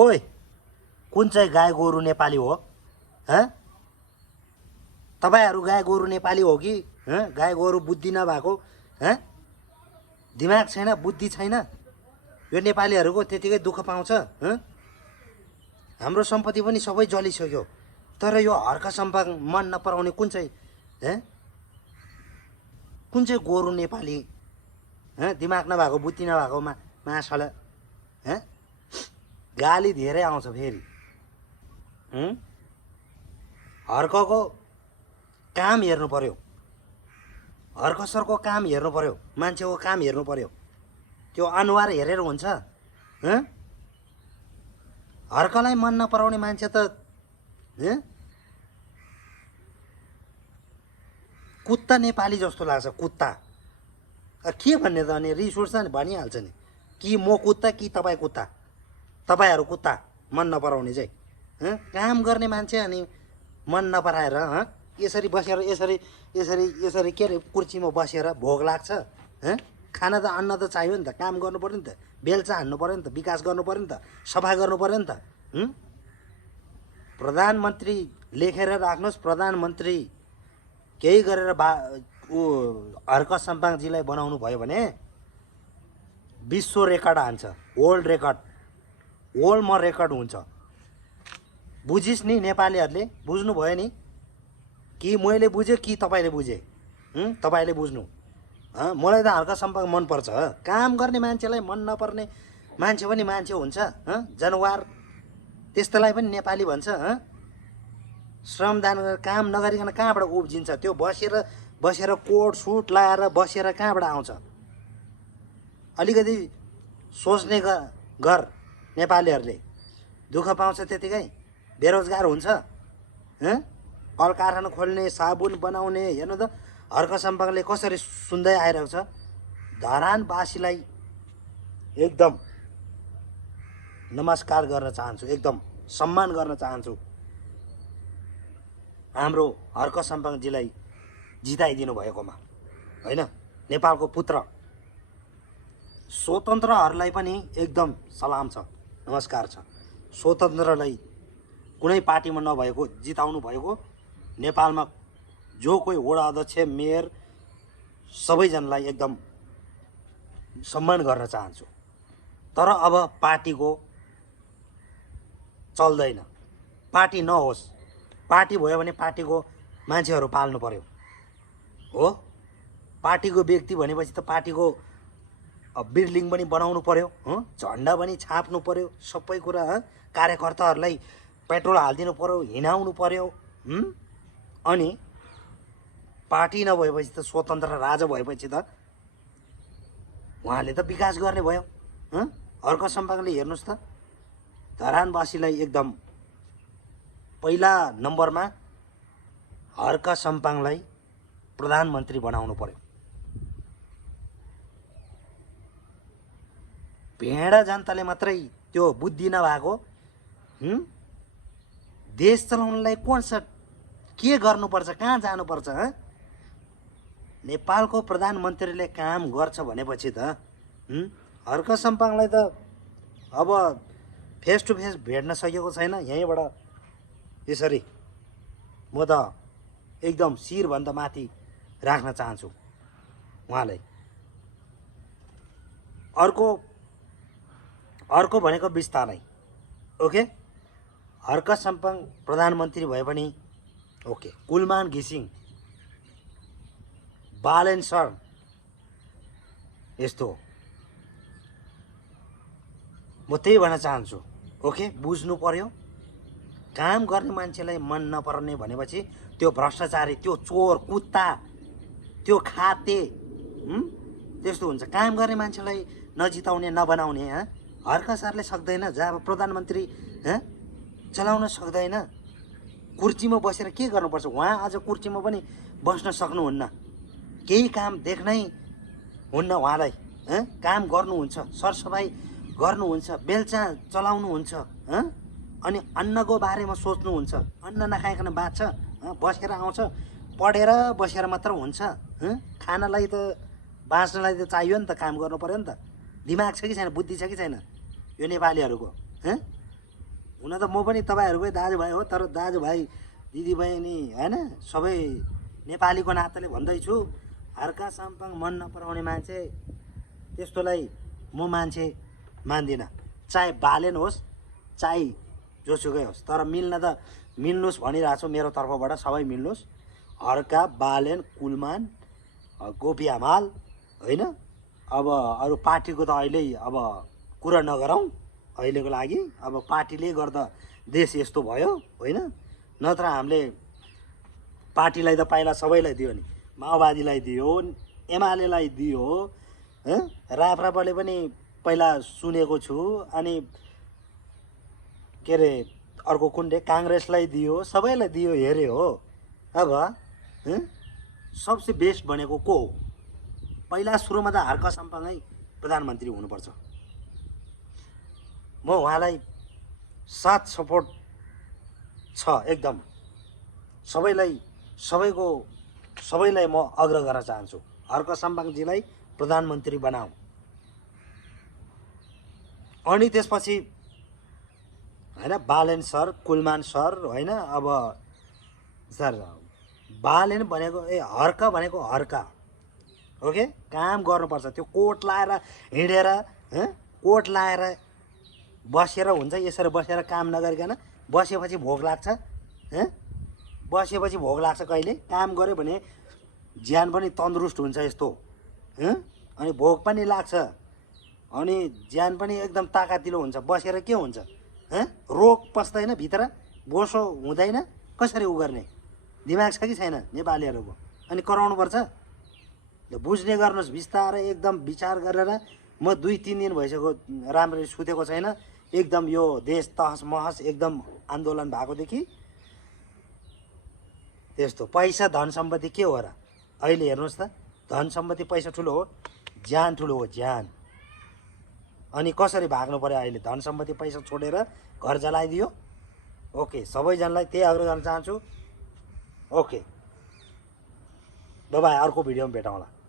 ओइ कुन चाहिँ गाई गोरु नेपाली हो हँ तपाईहरु गाई गोरु नेपाली हो कि गाई गोरु बुद्धि नभएको हँ दिमाग छैन बुद्धि छैन यो नेपालीहरुको त्यतिकै दुःख पाउँछ हँ हाम्रो सम्पत्ति पनि सबै जलिसक्यो तर यो हर्क सम्पाङ मन नपराउने कुन चाहिँ हँ कुन चाहिँ गोरु नेपाली हँ दिमाग नभएको बुद्धि नभएको माछाले हँ गाली धेरै आउँछ फेरि हर्कको काम हेर्नु पर्यो हर्क सरको काम हेर्नु पर्यो मान्छेको काम हेर्नु पर्यो त्यो अनुहार हेरेर हुन्छ हँ हर्कलाई मन नपराउने मान्छे त कुत्ता नेपाली जस्तो लाग्छ कुत्ता के भन्ने त अनि रिस उठ्छ नि भनिहाल्छ नि कि म कुत्ता कि तपाईँ कुत्ता तपाईहरु कुत्ता मन नपराउने चाहिँ काम गर्ने मान्छे अनि मन नपराएर यसरी बसेर यसरी के रे कुर्सीमा बसेर भोग लाग्छ खाना त अन्न त चाहियो नि त काम गर्नु पर्यो नि त बेलचा हान्नु पर्यो नि त विकास गर्नु पर्यो नि त सफा गर्नु पर्यो नि त प्रधानमन्त्री लेखेर राख्नुस् प्रधानमन्त्री केही गरेर हर्क सम्पाङजीलाई बनाउनु भयो भने विश्व रेकर्ड हान्छ वर्ल्ड रेकर्ड वर्ल्डमा रेकर्ड हुन्छ बुझिस् नि नेपालीहरुले बुझ्नु भयो नि कि मैले बुझे कि तपाईले बुझे तपाईले बुझ्नु मलाई त हर्क सम्पाङ मन पर्छ काम गर्ने मान्छेलाई मन नपर्ने मान्छे पनि मान्छे हुन्छ जनवार त्यस्तोलाई पनि नेपाली भन्छ श्रमदान गरेर काम नगरिकन कहाँबाट उब्जिन्छ त्यो बसेर कोट सुट लाएर बसेर कहाँबाट आउँछ अलिकति सोच्ने गर नेपालीहरुले दुःख पाउँछ त्यतिकै बेरोजगार हुन्छ कल कारखाना खोल्ने साबुन बनाउने हेर्नु त हर्क सम्पाङले कसरी सुन्दै आइरहेको छ धरानवासीलाई एकदम नमस्कार गर्न चाहन्छु एकदम सम्मान गर्न चाहन्छु हाम्रो हर्क सम्पाङजीलाई जिताइदिनु भएकोमा हैन नेपालको पुत्र स्वतन्त्रहरुलाई पनि एकदम सलाम छ नमस्कार छ स्वतन्त्रलाई कुनै पार्टीमा नभएको जिताउनु भएको नेपालमा जो कोही वडा अध्यक्ष मेयर सबैजनालाई एकदम सम्मान गर्न चाहन्छु तर अब पार्टीको चल्दैन पार्टी नहोस् पार्टी भयो भने पार्टीको मान्छेहरु पाल्नु पर्यो हो पार्टीको व्यक्ति भनेपछि त पार्टीको बिल्डिङ पनि बनाउनु पर्यो झण्डा पनि छाप्नु पर्यो सबै कुरा कार्यकर्ताहरुलाई पेट्रोल हाल्दिनु पर्यो हिँडाउनु पर्यो अनि पार्टी नभएपछि त स्वतन्त्र राजा भएपछि त उहाँले त विकास गर्ने भयो हर्क सम्पाङले हेर्नुस् त धरानवासीलाई एकदम पहिला नम्बरमा हर्क सम्पाङलाई प्रधानमन्त्री बनाउनु पर्यो भेडा जनताले मात्रै त्यो बुद्धि नभएको देश चलाउनलाई कोन छ के गर्नुपर्छ कहाँ जानुपर्छ नेपालको प्रधानमन्त्रीले काम गर्छ भनेपछि त हर्क सम्पाङलाई त अब फेस टु फेस भेट्न सकेको छैन यहीँबाट यसरी म त एकदम शिर भन्दा माथि राख्न चाहन्छु उहाँलाई अर्को भनेको बिस्तारै ओके हर्क सम्पाङ प्रधानमन्त्री भए पनि ओके कुलमान घिसिङ बालेन सर यस्तो म त्यही भन्न चाहन्छु ओके बुझ्नु पर्यो काम गर्ने मान्छेलाई मन नपर्ने भनेपछि त्यो भ्रष्टाचारी त्यो चोर कुत्ता त्यो खाते त्यस्तो हुन्छ काम गर्ने मान्छेलाई नजिताउने नबनाउने हर्क सरले सक्दैन जब प्रधानमन्त्री चलाउन सक्दैन कुर्सीमा बसेर के गर्नुपर्छ उहाँ आज कुर्सीमा पनि बस्न सक्नुहुन्न केही काम देख्नै हुन्न उहाँलाई काम गर्नुहुन्छ सरसफाई गर्नुहुन्छ बेलचा चलाउनुहुन्छ अनि अन्नको बारेमा सोच्नुहुन्छ अन्न नखाइकन बाँच्छ बसेर आउँछ पढेर बसेर मात्र हुन्छ खानालाई त बाँच्नलाई त चाहियो नि त काम गर्नु पर्यो नि त दिमाग छ कि छैन बुद्धि छ कि छैन यो नेपालीहरुको हुन त म पनि तपाईँहरूकै दाजुभाइ हो, तर दाजुभाइ दिदीबहिनी होइन सबै नेपालीको नाताले भन्दैछु, हर्का साम्पाङ मन नपराउने मान्छे त्यस्तोलाई म मान्छे मान्दिनँ। चाहे बालेन होस् चाहे जोसुकै होस्, तर मिल्न त मिल्नुहोस् भनिरहेको छु मेरो तर्फबाट, सबै मिल्नुहोस्। हर्का, बालेन, कुलमान, गोपी हमाल होइन। अब अरू पार्टीको त अहिले अब कुरा नगरौँ अहिलेको लागि। अब पार्टीले गर्दा देश यस्तो भयो होइन, नत्र हामीले पार्टीलाई त पहिला सबैलाई दियो नि, माओवादीलाई दियो, एमालेलाई दियो, राप्रपाले पनि पहिला सुनेको छु, अनि के अरे अर्को कुन रे काङ्ग्रेसलाई दियो, सबैलाई दियो हेरे हो। अब सबसे बेस्ट भनेको को हो? पहिला सुरुमा त हर्का साम्पाङै प्रधानमन्त्री हुनुपर्छ। म उहाँलाई साथ सपोर्ट छ एकदम। सबैलाई म आग्रह गर्न चाहन्छु, हर्का साम्पाङजीलाई प्रधानमन्त्री बनाऊ। अनि त्यसपछि होइन बालेन सर, कुलमान सर होइन। अब सर बालेन भनेको हर्का भनेको हर्का ओके, काम गर्नुपर्छ। त्यो कोट लाएर हिँडेर कोट लाएर बसेर हुन्छ, यसरी बसेर काम नगरिकन बसेपछि भोक लाग्छ, बसेपछि भोक लाग्छ। कहिले काम गऱ्यो भने ज्यान पनि तन्दुरुस्त हुन्छ यस्तो, अनि भोक पनि लाग्छ, अनि ज्यान पनि एकदम ताकतिलो हुन्छ। बसेर के हुन्छ, रोग पस्दैन भित्र, बोसो हुँदैन, कसरी उ गर्ने? दिमाग छ कि छैन नेपालीहरूको? अनि कराउनुपर्छ। ल बुझ्ने गर्नुहोस् बिस्तारै एकदम विचार गरेर। म 2-3 दिन भइसक्यो राम्ररी सुतेको छैन, एकदम यो देश तहस महस एकदम आन्दोलन भएकोदेखि। त्यस्तो पैसा धन सम्पत्ति के हो र? अहिले हेर्नुहोस् त, धन सम्पत्ति पैसा ठुलो हो, ज्यान ठुलो हो, ज्यान। अनि कसरी भाग्नु पर्यो अहिले? धन सम्पत्ति पैसा छोडेर घर जलाइदियो। ओके, सबैजनालाई त्यही आग्रह गर्न चाहन्छु। ओके, बाइ, अर्को भिडियोमा भेटौँला।